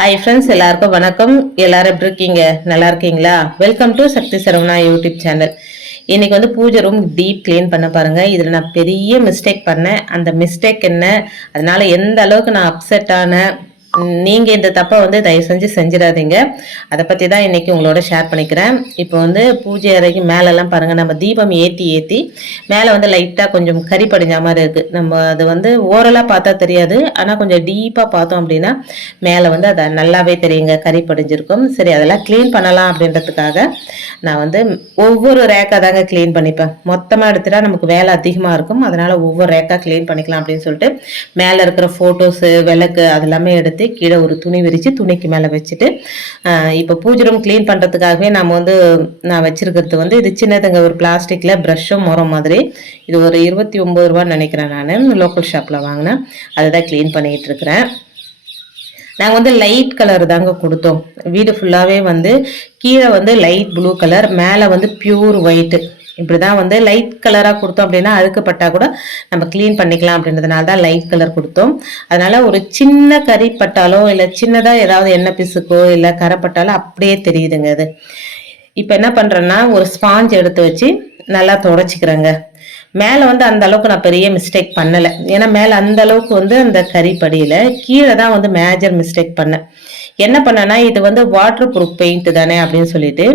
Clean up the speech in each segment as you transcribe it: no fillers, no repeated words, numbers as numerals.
Hi friends, எல்லாருக்கும் வணக்கம். எல்லாரும் எப்படி இருக்கீங்க? நல்லா இருக்கீங்களா? Welcome to Sakthi Saravana YouTube channel. இன்னைக்கு வந்து பூஜை ரூம் டீப் கிளீன் பண்ண பாருங்க. இதில் நான் பெரிய மிஸ்டேக் பண்ணேன். அந்த மிஸ்டேக் என்ன, அதனால எந்த அளவுக்கு நான் அப்செட் ஆனேன், நீங்கள் இந்த தப்பை வந்து தயவு செஞ்சு செஞ்சிடாதீங்க. அதை பற்றி தான் இன்றைக்கி உங்களோட ஷேர் பண்ணிக்கிறேன். இப்போ வந்து பூஜை அறைக்கு மேலெல்லாம் பாருங்கள், நம்ம தீபம் ஏற்றி ஏற்றி மேலே வந்து லைட்டாக கொஞ்சம் கறி படிஞ்ச மாதிரி இருக்குது. நம்ம அது வந்து ஓரலாக பார்த்தா தெரியாது, ஆனால் கொஞ்சம் டீப்பாக பார்த்தோம் அப்படின்னா மேலே வந்து அதை நல்லாவே தெரியுங்க, கறி படிஞ்சிருக்கும். சரி, அதெல்லாம் க்ளீன் பண்ணலாம் அப்படின்றதுக்காக நான் வந்து ஒவ்வொரு ரேக்காக தாங்க க்ளீன் பண்ணிப்பேன். மொத்தமாக எடுத்துட்டா நமக்கு வேலை அதிகமாக இருக்கும். அதனால் ஒவ்வொரு ரேக்காக க்ளீன் பண்ணிக்கலாம் அப்படின்னு சொல்லிட்டு மேலே இருக்கிற ஃபோட்டோஸு, விளக்கு அதெல்லாமே எடுத்து கீழே ஒரு துணி விரித்து துணிக்கு மேலே வச்சுட்டு இப்போ பூஜை ரூம் க்ளீன் பண்ணுறதுக்காகவே நான் வச்சுருக்கிறது வந்து இது சின்னதுங்க, ஒரு பிளாஸ்டிக்கில் ப்ரஷ்ஷும் முறம் மாதிரி. இது ஒரு 29 ரூபான்னு நினைக்கிறேன். நான் லோக்கல் ஷாப்பில் வாங்கினேன். அதை தான் க்ளீன் பண்ணிகிட்டு இருக்கிறேன். நாங்கள் வந்து லைட் கலர் தாங்க கொடுத்தோம். வீடு ஃபுல்லாகவே வந்து கீழே வந்து லைட் ப்ளூ கலர், மேலே வந்து பியூர் ஒயிட்டு. இப்படி தான் வந்து லைட் கலராக கொடுத்தோம் அப்படின்னா அழுக்குப்பட்டா கூட நம்ம க்ளீன் பண்ணிக்கலாம் அப்படின்றதுனால தான் லைட் கலர் கொடுத்தோம். அதனால் ஒரு சின்ன கறி பட்டாலோ இல்லை சின்னதாக ஏதாவது எண்ணெய் பிசுக்கோ இல்லை கரைப்பட்டாலோ அப்படியே தெரியுதுங்க அது. இப்போ என்ன பண்ணுறேன்னா ஒரு ஸ்பாஞ்ச் எடுத்து வச்சு நல்லா தொடச்சிக்கிறேங்க. மேலே வந்து அந்த அளவுக்கு நான் பெரிய மிஸ்டேக் பண்ணலை, ஏன்னா மேலே அந்த அளவுக்கு வந்து அந்த கறி படியில் கீழே தான் வந்து மேஜர் மிஸ்டேக் பண்ணேன். என்ன பண்ணேன்னா இது வந்து வாட்டர் ப்ரூஃப் பெயிண்ட் தானே அப்படின்னு சொல்லிட்டு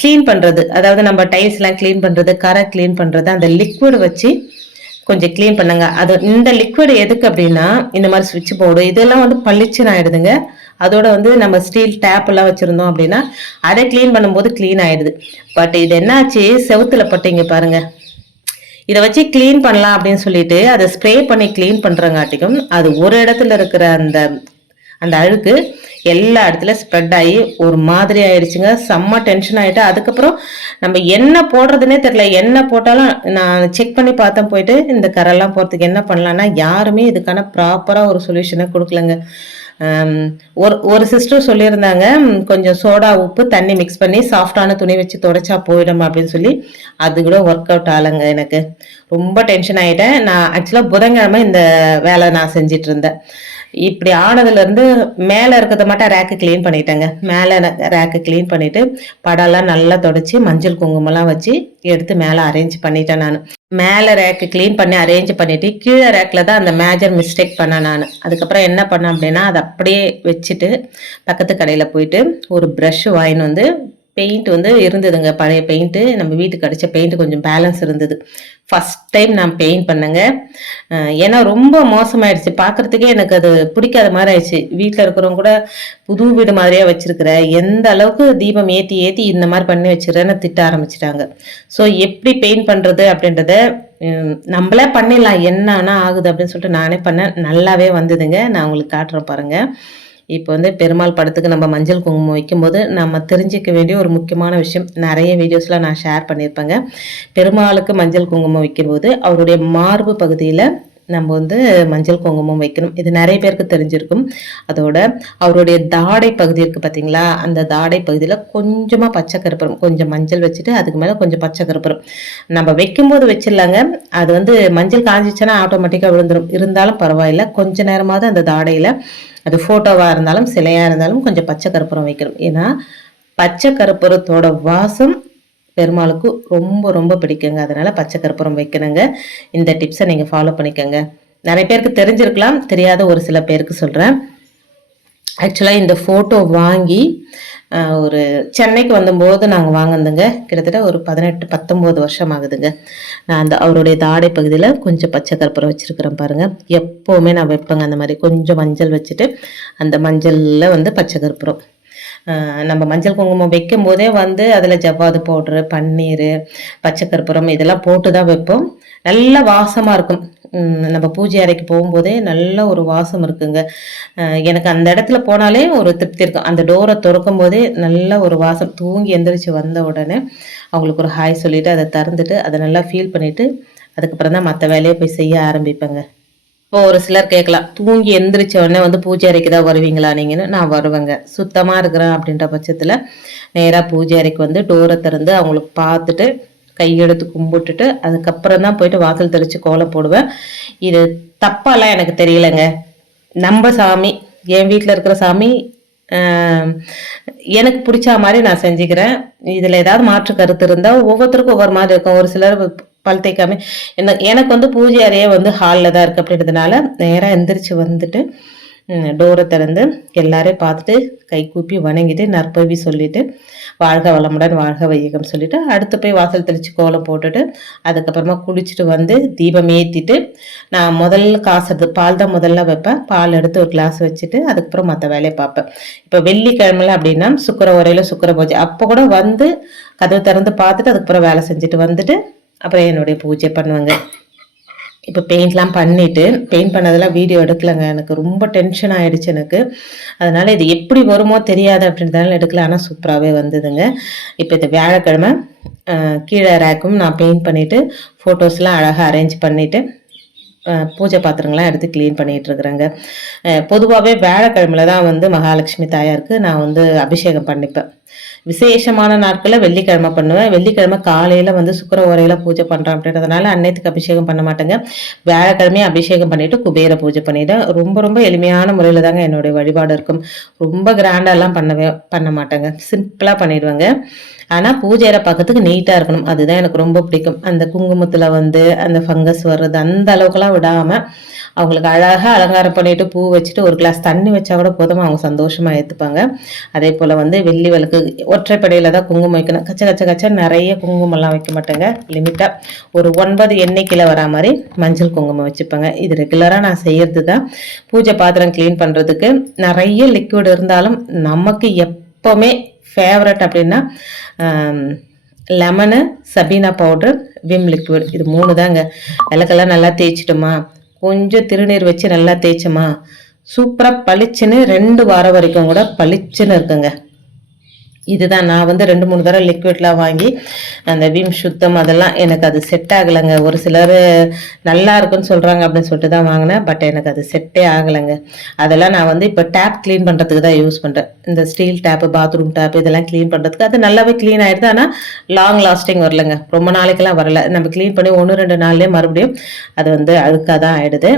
க்ளீன் பண்ணுறது, அதாவது நம்ம டைல்ஸ்லாம் க்ளீன் பண்ணுறது, கரை க்ளீன் பண்ணுறது, அந்த லிக்விட் வச்சு கொஞ்சம் க்ளீன் பண்ணுங்க. அது இந்த லிக்விட் எதுக்கு அப்படின்னா இந்த மாதிரி சுவிட்ச் போர்டு இதெல்லாம் வந்து பளிச்சுன்னு ஆயிடுதுங்க. அதோட வந்து நம்ம ஸ்டீல் டேப் எல்லாம் வச்சிருந்தோம் அப்படின்னா அதை க்ளீன் பண்ணும்போது க்ளீன் ஆயிடுது. பட் இது என்னாச்சு, செவுத்துல பட்டீங்க பாருங்க. இதை வச்சு கிளீன் பண்ணலாம் அப்படின்னு சொல்லிட்டு அதை ஸ்ப்ரே பண்ணி கிளீன் பண்றங்காட்டிக்கும் அது ஒரு இடத்துல இருக்கிற அந்த அந்த அழுக்கு எல்லா இடத்துல ஸ்ப்ரெட் ஆகி ஒரு மாதிரி ஆயிடுச்சுங்க. செம்ம டென்ஷன் ஆயிட்டு அதுக்கப்புறம் நம்ம என்ன போடுறதுனே தெரியல. என்ன போட்டாலும் நான் செக் பண்ணி பார்த்தேன், போயிட்டு இந்த கரெல்லாம் போகிறதுக்கு என்ன பண்ணலான்னா யாருமே இதுக்கான ப்ராப்பராக ஒரு சொல்யூஷனை கொடுக்கலங்க. ஒரு சிஸ்டர் சொல்லியிருந்தாங்க, கொஞ்சம் சோடா உப்பு தண்ணி மிக்ஸ் பண்ணி சாஃப்டான துணி வச்சு தொடச்சா போயிடும் அப்படின்னு சொல்லி. அது கூட ஒர்க் அவுட் ஆகலைங்க. எனக்கு ரொம்ப டென்ஷன் ஆகிட்டேன். நான் ஆக்சுவலாக புதன்கிழமை இந்த வேலை நான் செஞ்சிட்டு இருந்தேன். இப்படி ஆனதுலேருந்து மேலே இருக்கிறத மட்டும் ரேக்கு க்ளீன் பண்ணிட்டேங்க. மேலே ரேக்கு க்ளீன் பண்ணிவிட்டு படம்லாம் நல்லா தொடச்சி மஞ்சள் குங்குமம்லாம் வச்சு எடுத்து மேலே அரேஞ்ச் பண்ணிட்டேன். நான் மேலே ரேக்கு க்ளீன் பண்ணி அரேஞ்ச் பண்ணிவிட்டு கீழே ரேக்கில் தான் அந்த மேஜர் மிஸ்டேக் பண்ணேன் நான். அதுக்கப்புறம் என்ன பண்ணேன் அப்படின்னா அதை அப்படியே வச்சுட்டு பக்கத்து கடையில் போயிட்டு ஒரு ப்ரஷ் வாங்கின்னு வந்து பெயிண்ட் வந்து இருந்ததுங்க, பழைய பெயிண்ட்டு, நம்ம வீட்டுக்கு அடித்த பெயிண்ட் கொஞ்சம் பேலன்ஸ் இருந்தது. ஃபஸ்ட் டைம் நான் பெயிண்ட் பண்ணேங்க. ஏன்னா ரொம்ப மோசமாயிடுச்சு, பார்க்குறதுக்கே எனக்கு அது பிடிக்காத மாதிரி ஆயிடுச்சு. வீட்டில் இருக்கிறவங்க கூட புது வீடு மாதிரியே வச்சிருக்கிற, எந்த அளவுக்கு தீபம் ஏற்றி ஏற்றி இந்த மாதிரி பண்ணி வச்சுக்கிறேன்னு திட்ட ஆரம்பிச்சிட்டாங்க. ஸோ எப்படி பெயிண்ட் பண்ணுறது அப்படின்றத நம்மளே பண்ணிடலாம், என்னன்னா ஆகுது அப்படின்னு சொல்லிட்டு நானே பண்ணேன். நல்லாவே வந்ததுங்க. நான் உங்களுக்கு காட்டுறேன் பாருங்கள். இப்போ வந்து பெருமாள் படத்துக்கு நம்ம மஞ்சள் குங்குமம் வைக்கும்போது நம்ம தெரிஞ்சிக்க வேண்டிய ஒரு முக்கியமான விஷயம், நிறைய வீடியோஸில் நான் ஷேர் பண்ணியிருப்பேங்க. பெருமாளுக்கு மஞ்சள் குங்குமம் வைக்கும்போது அவருடைய மார்பு பகுதியில் நம்ம வந்து மஞ்சள் குங்குமம் வைக்கணும். இது நிறைய பேருக்கு தெரிஞ்சிருக்கும். அதோட அவருடைய தாடை பகுதி இருக்குது பார்த்தீங்களா, அந்த தாடை பகுதியில் கொஞ்சமாக பச்சை கருப்பூரம், கொஞ்சம் மஞ்சள் வச்சுட்டு அதுக்கு மேலே கொஞ்சம் பச்சை கருப்பூரம் நம்ம வைக்கும்போது வச்சிடலாங்க. அது வந்து மஞ்சள் காஞ்சிச்சுன்னா ஆட்டோமேட்டிக்காக விழுந்துடும். இருந்தாலும் பரவாயில்ல, கொஞ்ச நேரமாவது அந்த தாடையில், அது ஃபோட்டோவாக இருந்தாலும் சிலையாக இருந்தாலும் கொஞ்சம் பச்சை கருப்பூரம் வைக்கணும். ஏன்னா பச்சை கருப்பூரத்தோட வாசம் பெருமாளுக்கு ரொம்ப ரொம்ப பிடிக்குங்க. அதனால பச்சை கற்பூரம் வைக்கணுங்க. இந்த டிப்ஸை நீங்கள் ஃபாலோ பண்ணிக்கோங்க. நிறைய பேருக்கு தெரிஞ்சிருக்கலாம், தெரியாத ஒரு சில பேருக்கு சொல்கிறேன். ஆக்சுவலாக இந்த ஃபோட்டோ வாங்கி ஒரு சென்னைக்கு வந்தபோது நாங்கள் வாங்கினதுங்க. கிட்டத்தட்ட ஒரு 18-19 வருஷம் ஆகுதுங்க. நான் அந்த அவருடைய தாடை பகுதியில் கொஞ்சம் பச்சை கற்பூரம் வச்சுருக்கிறேன் பாருங்கள். எப்போவுமே நான் வைப்பேங்க அந்த மாதிரி. கொஞ்சம் மஞ்சள் வச்சுட்டு அந்த மஞ்சளில் வந்து பச்சை கற்பூரம், நம்ம மஞ்சள் குங்குமம் வைக்கும் போதே வந்து அதில் ஜவ்வாது பவுட்ரு, பன்னீர், பச்சை கற்பூரம் இதெல்லாம் போட்டு தான் வைப்போம். நல்ல வாசமாக இருக்கும். நம்ம பூஜை அறைக்கு போகும்போதே நல்ல ஒரு வாசம் இருக்குங்க. எனக்கு அந்த இடத்துல போனாலே ஒரு திருப்தி இருக்கும். அந்த டோரை திறக்கும் போதே நல்ல ஒரு வாசம். தூங்கி எந்திரிச்சு வந்த உடனே அவங்களுக்கு ஒரு ஹாய் சொல்லிவிட்டு அதை திறந்துட்டு அதை நல்லா ஃபீல் பண்ணிவிட்டு அதுக்கப்புறம் தான் மற்ற வேலையை போய் செய்ய ஆரம்பிப்பேங்க. இப்போ ஒரு சிலர் கேட்கலாம், தூங்கி எந்திரிச்ச உடனே வந்து பூஜை அறைக்கு தான் வருவீங்களா நீங்கன்னு. நான் வருவேங்க. சுத்தமாக இருக்கிறேன் அப்படின்ற பட்சத்தில் நேராக பூஜை அறைக்கு வந்து டோரை திறந்து அவங்களுக்கு பார்த்துட்டு கையெடுத்து கும்பிட்டுட்டு அதுக்கப்புறம் தான் போயிட்டு வாசல் தெளித்து கோலம் போடுவேன். இது தப்பாலாம் எனக்கு தெரியலைங்க. நம்ம சாமி என் வீட்டில் இருக்கிற சாமி எனக்கு பிடிச்ச மாதிரி நான் செஞ்சுக்கிறேன். இதில் ஏதாவது மாற்று கருத்து இருந்தால் ஒவ்வொருத்தருக்கும் ஒவ்வொரு மாதிரி இருக்கும். ஒரு சிலர் பல் தேய்க்காம எனக்கு வந்து பூஜை அறையே வந்து ஹாலில் தான் இருக்குது அப்படின்றதுனால நேராக எந்திரிச்சு வந்துட்டு டோரை திறந்து எல்லாரையும் பார்த்துட்டு கை கூப்பி வணங்கிட்டு நற்பவி சொல்லிட்டு வாழ்க வளமுடன் வாழ்க வையகம் சொல்லிட்டு அடுத்து போய் வாசல் தெளித்து கோலம் போட்டுட்டு அதுக்கப்புறமா குளிச்சுட்டு வந்து தீபம் ஏற்றிட்டு நான் முதல்ல காசுறது பால் தான் முதல்ல வைப்பேன். பால் எடுத்து ஒரு கிளாஸ் வச்சுட்டு அதுக்கப்புறம் மற்ற வேலையை பார்ப்பேன். இப்போ வெள்ளிக்கிழமைல அப்படின்னா சுக்கர உரையில் சுக்கர பூஜை அப்போ கூட வந்து கதவு திறந்து பார்த்துட்டு அதுக்கப்புறம் வேலை செஞ்சுட்டு வந்துட்டு அப்புறம் என்னுடைய பூஜை பண்ணுவாங்க. இப்போ பெயிண்ட்லாம் பண்ணிவிட்டு பெயிண்ட் பண்ணதெல்லாம் வீடியோ எடுக்கலைங்க. எனக்கு ரொம்ப டென்ஷன் ஆகிடுச்சு எனக்கு. அதனால் இது எப்படி வருமோ தெரியாது அப்படின்றதுனால எடுக்கல. ஆனால் சூப்பராகவே வந்ததுங்க. இப்போ இது வியாழக்கிழமை கீழே ரேக்கும் நான் பெயிண்ட் பண்ணிவிட்டு ஃபோட்டோஸ்லாம் அழகாக அரேஞ்ச் பண்ணிவிட்டு பூஜை பாத்திரங்கள்லாம் எடுத்து க்ளீன் பண்ணிகிட்டு இருக்கிறேங்க. பொதுவாகவே வியாழக்கிழமையில தான் வந்து மகாலட்சுமி தாயாருக்கு நான் வந்து அபிஷேகம் பண்ணிப்பேன். விசேஷமான நாட்களில் வெள்ளிக்கிழமை பண்ணுவேன். வெள்ளிக்கிழமை காலையில் வந்து சுக்கர உரையில் பூஜை பண்ணுறேன் அப்படின்றதுனால அன்னைத்துக்கு அபிஷேகம் பண்ண மாட்டேங்க. வியாழக்கிழமையும் அபிஷேகம் பண்ணிவிட்டு குபேர பூஜை பண்ணிவிட்டேன். ரொம்ப ரொம்ப எளிமையான முறையில் தாங்க என்னுடைய வழிபாடு இருக்கும். ரொம்ப கிராண்டாலாம் பண்ண மாட்டேங்க. சிம்பிளாக பண்ணிடுவேங்க. ஆனால் பூஜையை பார்க்கறதுக்கு நீட்டாக இருக்கணும். அதுதான் எனக்கு ரொம்ப பிடிக்கும். அந்த குங்குமத்தில் வந்து அந்த ஃபங்கஸ் வர்றது அந்த அளவுக்குலாம் விடாமல் அவங்களுக்கு அழகாக அலங்காரம் பண்ணிட்டு பூ வச்சுட்டு ஒரு கிளாஸ் தண்ணி வச்சா கூட போதும் அவங்க சந்தோஷமாக ஏற்றுப்பாங்க. அதே போல் வந்து வெள்ளி விளக்கு ஒற்றைப்படையில் தான் குங்குமம் வைக்கணும். கச்ச நிறைய குங்குமம்லாம் வைக்க மாட்டேங்க. லிமிட்டாக ஒரு 9 எண்ணிக்கையில் வரா மாதிரி மஞ்சள் குங்குமம் வச்சுப்பாங்க. இது ரெகுலராக நான் செய்கிறது தான். பூஜை பாத்திரம் க்ளீன் பண்ணுறதுக்கு நிறைய லிக்விட் இருந்தாலும் நமக்கு எப்போவுமே ஃபேவரட் அப்படின்னா lemon, Sabena powder, Vim liquid இது 3 தாங்க. விளக்கெல்லாம் நல்லா தேய்ச்சிட்டோமா கொஞ்சம் திருநீர் வச்சு நல்லா தேய்ச்சோமா சூப்பராக பளிச்சுன்னு 2 வாரம் வரைக்கும் கூட பளிச்சுன்னு இருக்குங்க. இதுதான் நான் வந்து 2-3 தடவை லிக்விட்லாம் வாங்கி அந்த விம் சுத்தம் அதெல்லாம் எனக்கு அது செட் ஆகலைங்க. ஒரு சிலர் நல்லா இருக்குன்னு சொல்கிறாங்க அப்படின்னு சொல்லிட்டு தான் வாங்கினேன். பட் எனக்கு அது செட்டே ஆகலைங்க. அதெல்லாம் நான் வந்து இப்போ டேப் க்ளீன் பண்ணுறதுக்கு தான் யூஸ் பண்ணுறேன். இந்த ஸ்டீல் டேப்பு, பாத்ரூம் டேப் இதெல்லாம் க்ளீன் பண்ணுறதுக்கு அது நல்லாவே க்ளீன் ஆகிடுது. ஆனால் லாங் லாஸ்டிங் வரலைங்க. ரொம்ப நாளைக்கெல்லாம் வரல. நம்ம க்ளீன் பண்ணி 1-2 நாள்லேயே மறுபடியும் அது வந்து அழுக்காக தான் ஆகிடுது.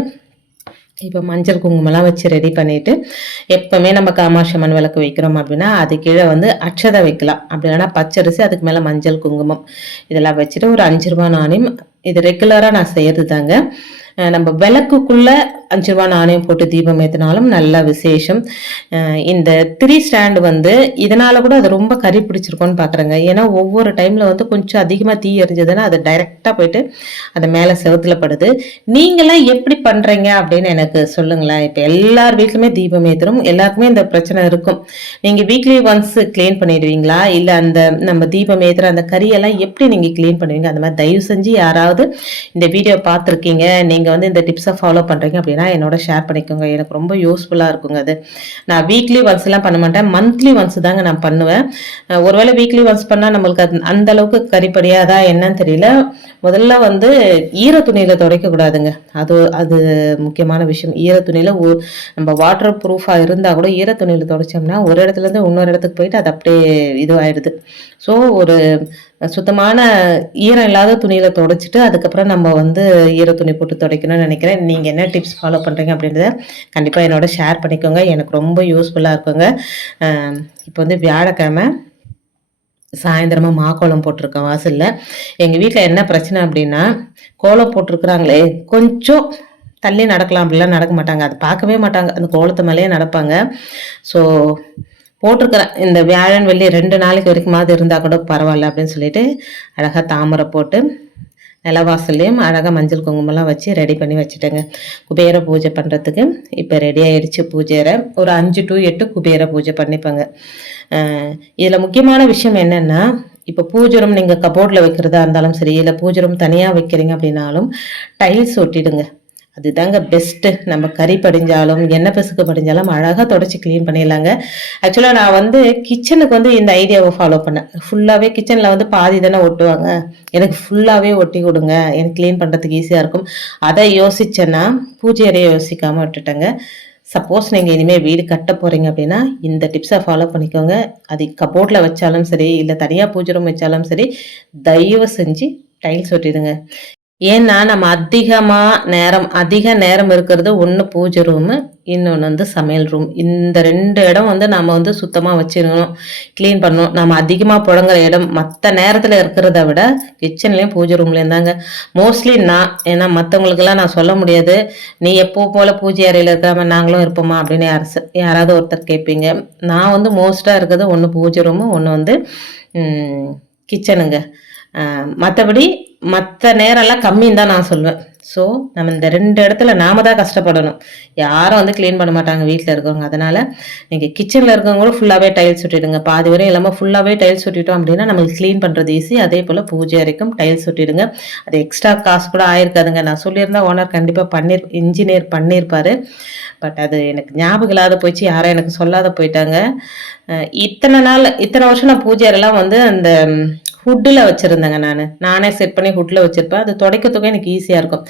இப்போ மஞ்சள் குங்குமம்லாம் வச்சு ரெடி பண்ணிவிட்டு எப்போவுமே நம்ம காமாட்சி அம்மன் விளக்கு வைக்கிறோம் அப்படின்னா அது கீழே வந்து அட்சதை வைக்கலாம். அப்படி இல்லைன்னா பச்சரிசி அதுக்கு மேலே மஞ்சள் குங்குமம் இதெல்லாம் வச்சுட்டு ஒரு 5 ரூபா நாணயம் இது ரெகுலராக நான் செய்கிறது தாங்க. நம்ம விளக்குக்குள்ளே 5 ரூபா நாணயம் போட்டு தீபம் ஏற்றினாலும் நல்ல விசேஷம். இந்த 3 ஸ்டாண்டு வந்து இதனால் கூட அது ரொம்ப கறி பிடிச்சிருக்கோன்னு பார்க்குறேங்க. ஏன்னா ஒவ்வொரு டைமில் வந்து கொஞ்சம் அதிகமாக தீ எரிஞ்சதுன்னா அது டைரெக்டாக போயிட்டு அது மேலே செவுத்தில் படுது. நீங்களாம் எப்படி பண்ணுறீங்க அப்படின்னு எனக்கு சொல்லுங்களேன். இப்போ எல்லார் வீட்லையுமே தீபம் ஏற்றுறோம். எல்லாருக்குமே இந்த பிரச்சனை இருக்கும். நீங்கள் வீக்லி ஒன்ஸ் க்ளீன் பண்ணிடுவீங்களா? இல்லை அந்த நம்ம தீபம் ஏற்றுற அந்த கறியெல்லாம் எப்படி நீங்கள் க்ளீன் பண்ணுவீங்க? அந்த மாதிரி தயவு செஞ்சு யாராவது இந்த வீடியோ பார்த்துருக்கீங்க, நீங்கள் வந்து இந்த டிப்ஸை ஃபாலோ பண்ணுறீங்க அப்படின்னா என்னோட ஷேர் பண்ணிக்கோங்க. எனக்கு ரொம்ப யூஸ்ஃபுல்லாக இருக்குங்க. அது நான் வீக்லி ஒன்ஸ் எல்லாம் பண்ண மாட்டேன். மந்த்லி ஒன்ஸ் தாங்க நான் பண்ணுவேன். ஒருவேளை வீக்லி ஒன்ஸ் பண்ணால் நம்மளுக்கு அது அந்த அளவுக்கு கறிப்படியாதா என்னன்னு தெரியல. முதல்ல வந்து ஈர துணியில் துடைக்கக்கூடாதுங்க. அது முக்கியமான விஷயம். ஈர துணியில் நம்ம வாட்டர் ப்ரூஃபாக இருந்தால் கூட ஈர துணியில் துடைச்சோம்னா ஒரு இடத்துலேருந்து இன்னொரு இடத்துக்கு போயிட்டு அது அப்படியே இதுவாகிடுது. ஸோ ஒரு சுத்தமான ஈரம் இல்லாத துணியில் துடைச்சிட்டு அதுக்கப்புறம் நம்ம வந்து ஈர துணி போட்டு துடைக்கணும்னு நினைக்கிறேன். நீங்கள் என்ன டிப்ஸ் ஃபாலோ பண்ணுறீங்க அப்படின்றத கண்டிப்பாக என்னோட ஷேர் பண்ணிக்கோங்க. எனக்கு ரொம்ப யூஸ்ஃபுல்லாக இருக்குங்க. இப்போ வந்து வியாழக்கிழமை சாயந்தரமாக மாக்கோலம் போட்டிருக்கேன் வாசலில். எங்கள் வீட்டில் என்ன பிரச்சனை அப்படின்னா கோலம் போட்டிருக்கிறாங்களே கொஞ்சம் தள்ளி நடக்கலாம் அப்படிலாம் நடக்க மாட்டாங்க. அது பார்க்கவே மாட்டாங்க. அந்த கோலத்து மேலேயே நடப்பாங்க. ஸோ போட்டிருக்கிறேன் இந்த வியாழன் வெள்ளி 2 நாளைக்கு வரைக்குமாவது இருந்தால் கூட பரவாயில்ல அப்படின்னு சொல்லிட்டு அழகாக தாமரை போட்டு நிலவாசல்லையும் அழகாக மஞ்சள் குங்குமம்லாம் வச்சு ரெடி பண்ணி வச்சுட்டேங்க. குபேர பூஜை பண்ணுறதுக்கு இப்போ ரெடி ஆகிடுச்சு. பூஜையை ஒரு 5 to 8 குபேர பூஜை பண்ணிப்பாங்க. இதில் முக்கியமான விஷயம் என்னென்னா இப்போ பூஜரம் நீங்கள் கபோர்டில் வைக்கிறதா இருந்தாலும் சரி, இல்லை பூஜரம் தனியாக வைக்கிறீங்க அப்படின்னாலும் டைல்ஸ் ஒட்டிடுங்க. அதுதாங்க பெஸ்ட்டு. நம்ம கறி படிஞ்சாலும் எண்ணெய் பிசுக்கு படிஞ்சாலும் அழகாக தொடச்சி க்ளீன் பண்ணிடலாங்க. ஆக்சுவலாக நான் வந்து கிச்சனுக்கு வந்து இந்த ஐடியாவை ஃபாலோ பண்ணேன். ஃபுல்லாகவே கிச்சனில் வந்து பாதி தானே ஒட்டுவாங்க, எனக்கு ஃபுல்லாகவே ஒட்டி கொடுங்க, எனக்கு க்ளீன் பண்ணுறதுக்கு ஈஸியாக இருக்கும். அதை யோசிச்சேன்னா பூஜை அறையை யோசிக்காமல் விட்டுட்டேங்க. சப்போஸ் நீங்கள் இனிமேல் வீடு கட்ட போகிறீங்க அப்படின்னா இந்த டிப்ஸை ஃபாலோ பண்ணிக்கோங்க. அது கபோர்டில் வச்சாலும் சரி, இல்லை தனியாக பூஜை ரூம் வச்சாலும் சரி, தயவு செஞ்சு டைல்ஸ் ஒட்டிடுங்க. ஏன்னா நம்ம அதிக நேரம் இருக்கிறது ஒன்று பூஜை ரூமு, இன்னொன்று வந்து சமையல் ரூம். இந்த 2 இடம் வந்து நம்ம வந்து சுத்தமாக வச்சிருக்கணும், க்ளீன் பண்ணணும். நம்ம அதிகமாக புழங்குற இடம் மற்ற நேரத்தில் இருக்கிறத விட கிச்சன்லேயும் பூஜை ரூம்லேயும் தாங்க. மோஸ்ட்லி நான், ஏன்னா மற்றவங்களுக்கெல்லாம் நான் சொல்ல முடியாது, நீ எப்போ போல் பூஜை அறையில் இருக்காம நாங்களும் இருப்போமா அப்படின்னு யாராவது ஒருத்தர் கேட்பீங்க. நான் வந்து மோஸ்ட்டாக இருக்கிறது ஒன்று பூஜை ரூமு, ஒன்று வந்து கிச்சனுங்க. மற்றபடி மற்ற நேரம்லாம் கம்மின்னு தான் நான் சொல்வேன். ஸோ நம்ம இந்த 2 இடத்துல நாம தான் கஷ்டப்படணும். யாரும் வந்து க்ளீன் பண்ண மாட்டாங்க வீட்டில் இருக்கவங்க. அதனால் நீங்கள் கிச்சனில் இருக்கவங்களும் ஃபுல்லாகவே டைல்ஸ் ஒட்டிடுங்க. பாதி வரையும் இல்லாமல் ஃபுல்லாகவே டைல்ஸ் ஒட்டிட்டோம் அப்படின்னா நம்மளுக்கு க்ளீன் பண்ணுறது ஈஸி. அதே போல் பூஜை அறைக்கும் டைல்ஸ் ஒட்டிடுங்க. அது எக்ஸ்ட்ரா காசு கூட ஆயிருக்காதுங்க. நான் சொல்லியிருந்தா ஓனர் கண்டிப்பாக இன்ஜினியர் பண்ணியிருப்பார். பட் அது எனக்கு ஞாபகம் இல்லாத போயிடுச்சு, யாரும் எனக்கு சொல்லாத போயிட்டாங்க. இத்தனை வருஷம் நான் பூஜை அறையெல்லாம் வந்து அந்த ஹுட்டில் வச்சுருந்தேங்க. நானே செட் பண்ணி ஹுட்டில் வச்சுருப்பேன். அது துடைக்கிறதுக்கும் எனக்கு ஈஸியாக இருக்கும்.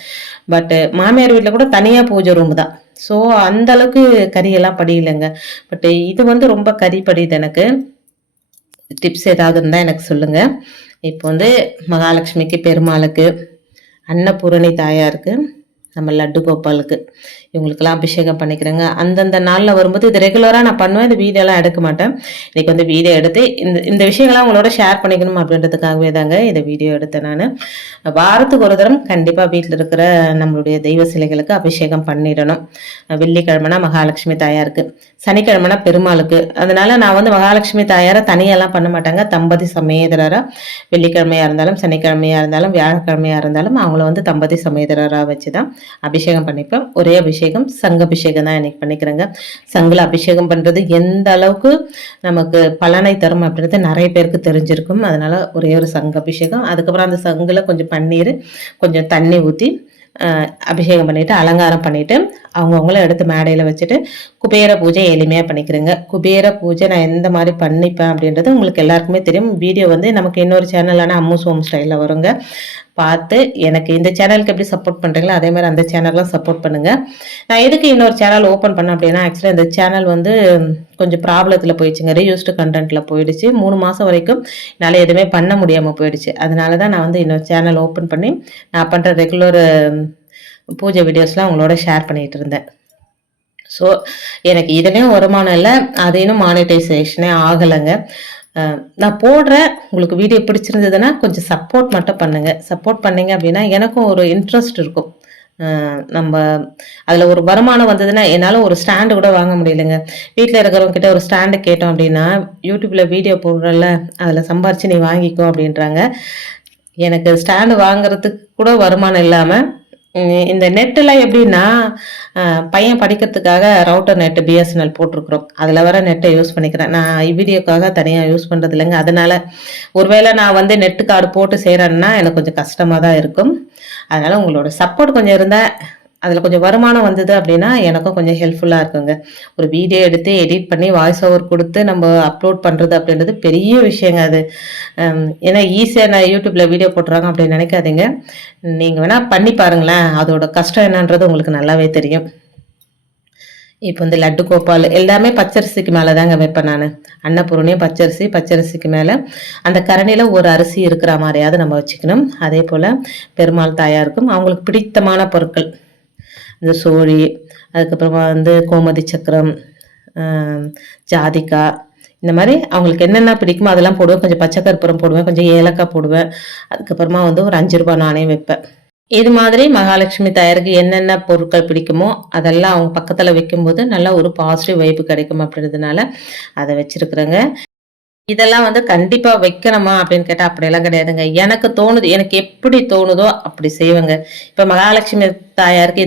பட்டு மாமியார் வீட்டில் கூட தனியாக பூஜை ரூம் தான். ஸோ அந்த அளவுக்கு கரியெல்லாம் படியில்லைங்க. பட் இது வந்து ரொம்ப கறி படியுது எனக்கு. டிப்ஸ் ஏதாவது இருந்தால் எனக்கு சொல்லுங்கள். இப்போ வந்து மகாலட்சுமிக்கு, பெருமாளுக்கு, அன்னபூரணி தாயாருக்கு, நம்ம லட்டு கோபாலுக்கு, இவங்களுக்கெல்லாம் அபிஷேகம் பண்ணிக்கிறேங்க. அந்தந்த நாளில் வரும்போது இது ரெகுலராக நான் பண்ணுவேன். இந்த வீடியோலாம் எடுக்க மாட்டேன். இன்றைக்கி வந்து வீடியோ எடுத்து இந்த விஷயங்கள்லாம் உங்களோட ஷேர் பண்ணிக்கணும் அப்படின்றதுக்காகவே தாங்க இந்த வீடியோ எடுத்தேன். நான் வாரத்துக்கு ஒரு தரம் கண்டிப்பாக வீட்டில் இருக்கிற நம்மளுடைய தெய்வ சிலைகளுக்கு அபிஷேகம் பண்ணிடணும். வெள்ளிக்கிழமைனா மகாலட்சுமி தாயாருக்கு, சனிக்கிழமைனா பெருமாளுக்கு. அதனால நான் வந்து மகாலட்சுமி தாயாரை தனியெல்லாம் பண்ண மாட்டாங்க. தம்பதி சமேதரராக வெள்ளிக்கிழமையாக இருந்தாலும், சனிக்கிழமையாக இருந்தாலும், வியாழக்கிழமையாக இருந்தாலும் அவங்கள வந்து தம்பதி சமேதரராக வச்சு தான் அபிஷேகம் பண்ணிப்பேன். ஒரே அபிஷேகம், சங்க அபிஷேகம் தான் இன்னைக்கு பண்ணிக்கிறேங்க. சங்கில் அபிஷேகம் பண்ணுறது எந்த அளவுக்கு நமக்கு பலனை தரும் அப்படின்றது நிறைய பேருக்கு தெரிஞ்சிருக்கும். அதனால ஒரே ஒரு சங்க அபிஷேகம். அதுக்கப்புறம் அந்த சங்கில் கொஞ்சம் பன்னீர், கொஞ்சம் தண்ணி ஊற்றி அபிஷேகம் பண்ணிவிட்டு அலங்காரம் பண்ணிவிட்டு அவங்கவுங்கள எடுத்து மேடையில் வச்சுட்டு குபேர பூஜை எளிமையாக பண்ணிக்கிறேங்க. குபேர பூஜை நான் எந்த மாதிரி பண்ணிப்பேன் அப்படின்றது உங்களுக்கு எல்லாருக்குமே தெரியும். வீடியோ வந்து நமக்கு இன்னொரு சேனலான அம்மூஸ் ஹோம் ஸ்டைலில் வருங்க. பார்த்து எனக்கு இந்த சேனலுக்கு எப்படி சப்போர்ட் பண்ணுறீங்களோ அதே மாதிரி அந்த சேனல்லாம் சப்போர்ட் பண்ணுங்கள். நான் எதுக்கு இன்னொரு சேனல் ஓப்பன் பண்ணேன் அப்படின்னா, ஆக்சுவலாக இந்த சேனல் வந்து கொஞ்சம் ப்ராப்ளத்தில் போயிடுச்சுங்க. ரீயூஸ்டு கண்டென்ட்டில் போயிடுச்சு. 3 மாதம் வரைக்கும் என்னால் எதுவுமே பண்ண முடியாமல் போயிடுச்சு. அதனால தான் நான் வந்து இன்னொரு சேனல் ஓப்பன் பண்ணி நான் பண்ணுற ரெகுலர் பூஜை வீடியோஸ்லாம் உங்களோட ஷேர் பண்ணிகிட்டு இருந்தேன். ஸோ எனக்கு இதுலேயும் வருமானம் இல்லை, அது இன்னும் மானிட்டைசேஷனே ஆகலைங்க. நான் போடுறேன், உங்களுக்கு வீடியோ பிடிச்சிருந்ததுன்னா கொஞ்சம் சப்போர்ட் மட்டும் பண்ணுங்கள். சப்போர்ட் பண்ணிங்க அப்படின்னா எனக்கும் ஒரு இன்ட்ரெஸ்ட் இருக்கும். நம்ம அதில் ஒரு வருமானம் வந்ததுன்னா என்னால் ஒரு ஸ்டாண்டு கூட வாங்க முடியலைங்க. வீட்டில் இருக்கிறவங்க கிட்ட ஒரு ஸ்டாண்டு கேட்டோம் அப்படின்னா, யூடியூப்பில் வீடியோ போடுறல அதில் சம்பாரித்து நீ வாங்கிக்கோ அப்படின்றாங்க. எனக்கு ஸ்டாண்டு வாங்குறதுக்கு கூட வருமானம் இல்லாமல் இந்த நெட்டெல்லாம் எப்படின்னா, பையன் படிக்கிறதுக்காக ரவுட்டர் நெட்டு பிஎஸ்என்எல் போட்டிருக்கிறோம். அதில் வர நெட்டை யூஸ் பண்ணிக்கிறேன். நான் வீடியோக்காக தனியாக யூஸ் பண்ணுறது இல்லைங்க. அதனால் ஒருவேளை நான் வந்து நெட்டு கார்டு போட்டு செய்கிறேன்னா எனக்கு கொஞ்சம் கஷ்டமாக தான் இருக்கும். அதனால் உங்களோட சப்போர்ட் கொஞ்சம் இருந்தால், அதில் கொஞ்சம் வருமானம் வந்தது அப்படின்னா எனக்கும் கொஞ்சம் ஹெல்ப்ஃபுல்லாக இருக்குங்க. ஒரு வீடியோ எடுத்து எடிட் பண்ணி வாய்ஸ் ஓவர் கொடுத்து நம்ம அப்லோட் பண்ணுறது அப்படின்றது பெரிய விஷயங்க. அது ஏன்னா ஈஸியாக நான் யூடியூப்பில் வீடியோ போட்டுறாங்க அப்படின்னு நினைக்காதீங்க. நீங்கள் வேணால் பண்ணி பாருங்களேன், அதோட கஷ்டம் என்னன்றது உங்களுக்கு நல்லாவே தெரியும். இப்போ வந்து லட்டு கோபால் எல்லாமே பச்சரிசிக்கு மேலே தாங்க வைப்பேன் நான். அன்னபூரணியும் பச்சரிசிக்கு மேலே அந்த கரணியில் ஒரு அரிசி இருக்கிற மாதிரியாவது நம்ம வச்சுக்கணும். அதே போல் பெருமாள் தாயாருக்கும் அவங்களுக்கு பிடித்தமான பொருட்கள், இந்த சோழி, அதுக்கப்புறமா வந்து கோமதி சக்கரம், ஜாதிக்காய், இந்த மாதிரி அவங்களுக்கு என்னென்ன பிடிக்குமோ அதெல்லாம் போடுவேன். கொஞ்சம் பச்சை கற்பூரம் போடுவேன், கொஞ்சம் ஏலக்காய் போடுவேன். அதுக்கப்புறமா வந்து ஒரு 5 ரூபாய் நாணயம் வைப்பேன். இது மாதிரி மகாலட்சுமி தாயாருக்கு என்னென்ன பொருட்கள் பிடிக்குமோ அதெல்லாம் அவங்க பக்கத்தில் வைக்கும்போது நல்லா ஒரு பாசிட்டிவ் வைப்பு கிடைக்கும் அப்படின்றதுனால அதை வச்சிருக்கிறேங்க. இதெல்லாம் வந்து கண்டிப்பா வைக்கணுமா அப்படின்னு கேட்டா அப்படியெல்லாம் கிடையாதுங்க. எனக்கு தோணுது, எனக்கு எப்படி தோணுதோ அப்படி செய்வேங்க. இப்ப மகாலட்சுமி தாயாருக்கு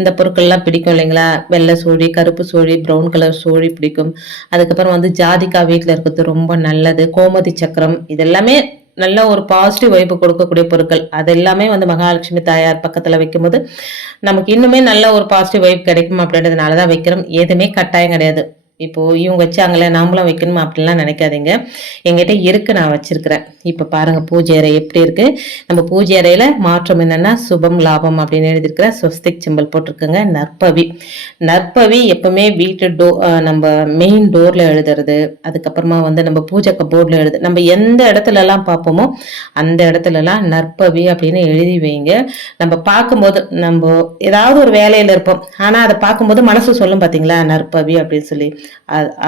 இந்த பொருட்கள்லாம் பிடிக்கும் இல்லைங்களா? வெள்ளை சோழி, கருப்பு சோழி, ப்ரௌன் கலர் சோழி பிடிக்கும். அதுக்கப்புறம் வந்து ஜாதிக்காய் வீட்டில் இருக்கிறது ரொம்ப நல்லது. கோமதி சக்கரம், இதெல்லாமே நல்ல ஒரு பாசிட்டிவ் வைப்பு கொடுக்கக்கூடிய பொருட்கள். அது எல்லாமே வந்து மகாலட்சுமி தாயார் பக்கத்துல வைக்கும்போது நமக்கு இன்னுமே நல்ல ஒரு பாசிட்டிவ் வைப் கிடைக்கும் அப்படின்றதுனாலதான் வைக்கிறோம். எதுவுமே கட்டாயம் கிடையாது. இப்போ இவங்க வச்சாங்களே நாமளும் வைக்கணும் அப்படின்லாம் நினைக்காதீங்க. எங்கிட்ட இருக்கு, நான் வச்சிருக்கிறேன். இப்போ பாருங்க பூஜை அறை எப்படி இருக்கு. நம்ம பூஜை அறையில மாற்றம் என்னன்னா சுபம் லாபம் அப்படின்னு எழுதியிருக்கிற ஸ்வஸ்திக் சிம்பிள் போட்டிருக்குங்க. நற்பவி நற்பவி எப்பவுமே வீட்டு நம்ம மெயின் டோர்ல எழுதுறது, அதுக்கப்புறமா வந்து நம்ம பூஜை கபோர்ட்ல எழுது, நம்ம எந்த இடத்துல எல்லாம் பார்ப்போமோ அந்த இடத்துல எல்லாம் நற்பவி அப்படின்னு எழுதி வைங்க. நம்ம பார்க்கும்போது நம்ம ஏதாவது ஒரு வேலையில இருப்போம், ஆனா அதை பார்க்கும்போது மனசு சொல்லும் பாத்தீங்களா நற்பவி அப்படின்னு சொல்லி,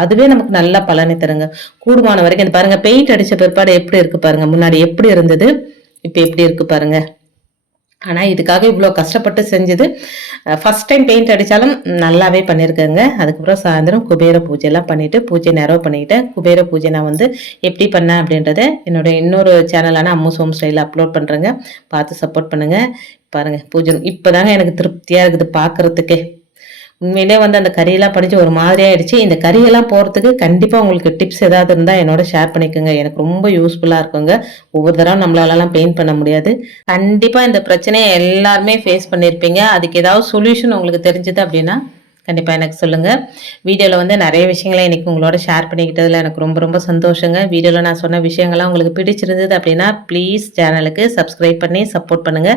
அதுவே நமக்கு நல்ல பலனை தருங்க. கூடுமான வரைக்கும் இந்த பாருங்க பெயிண்ட் அடிச்ச பிற்பாடு எப்படி இருக்கு பாருங்க, முன்னாடி எப்படி இருந்தது இப்ப எப்படி இருக்கு பாருங்க. ஆனா இதுக்காக இவ்வளவு கஷ்டப்பட்டு செஞ்சது. ஃபர்ஸ்ட் டைம் பெயிண்ட் அடிச்சாலும் நல்லாவே பண்ணிருக்கேங்க. அதுக்கப்புறம் சாயந்தரம் குபேர பூஜை எல்லாம் பண்ணிட்டு பூஜை நிறைவு பண்ணிக்கிட்டேன். குபேர பூஜை நான் வந்து எப்படி பண்ணேன் அப்படின்றத என்னோட இன்னொரு சேனலான அம்முஸ் ஹோம் ஸ்டைல அப்லோட் பண்றேங்க, பார்த்து சப்போர்ட் பண்ணுங்க. பாருங்க பூஜை இப்பதாங்க எனக்கு திருப்தியா இருக்குது பாக்குறதுக்கே. உண்மையிலே வந்து அந்த கறியெல்லாம் படிச்சு ஒரு மாதிரி ஆயிடுச்சு. இந்த கறியெல்லாம் போறதுக்கு கண்டிப்பா உங்களுக்கு டிப்ஸ் ஏதாவது இருந்தா என்னோட ஷேர் பண்ணிக்கோங்க. எனக்கு ரொம்ப யூஸ்ஃபுல்லா இருக்குங்க. ஒவ்வொரு தடவை நம்மளாலலாம் பெயிண்ட் பண்ண முடியாது. கண்டிப்பா இந்த பிரச்சனையை எல்லாருமே ஃபேஸ் பண்ணியிருப்பீங்க. அதுக்கு ஏதாவது சொல்யூஷன் உங்களுக்கு தெரிஞ்சது அப்படின்னா கண்டிப்பா எனக்கு சொல்லுங்க. வீடியோல வந்து நிறைய விஷயங்களை இன்னைக்கு உங்களோட ஷேர் பண்ணிக்கிட்டதுல எனக்கு ரொம்ப ரொம்ப சந்தோஷங்க. வீடியோல நான் சொன்ன விஷயங்கள்லாம் உங்களுக்கு பிடிச்சிருந்தது அப்படின்னா ப்ளீஸ் சேனலுக்கு சப்ஸ்கிரைப் பண்ணி சப்போர்ட் பண்ணுங்க.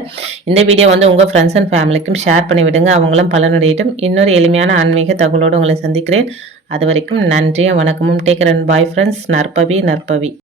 இந்த வீடியோ வந்து உங்க ஃப்ரெண்ட்ஸ் அண்ட் ஃபேமிலிக்கும் ஷேர் பண்ணி விடுங்க, அவங்களும் பலனடையட்டும். இன்னொரு எளிமையான ஆன்மீக தகவலோடு உங்களை சந்திக்கிறேன். அது வரைக்கும் நன்றியும் வணக்கமும். Take care and bye friends. Narpavi Narpavi.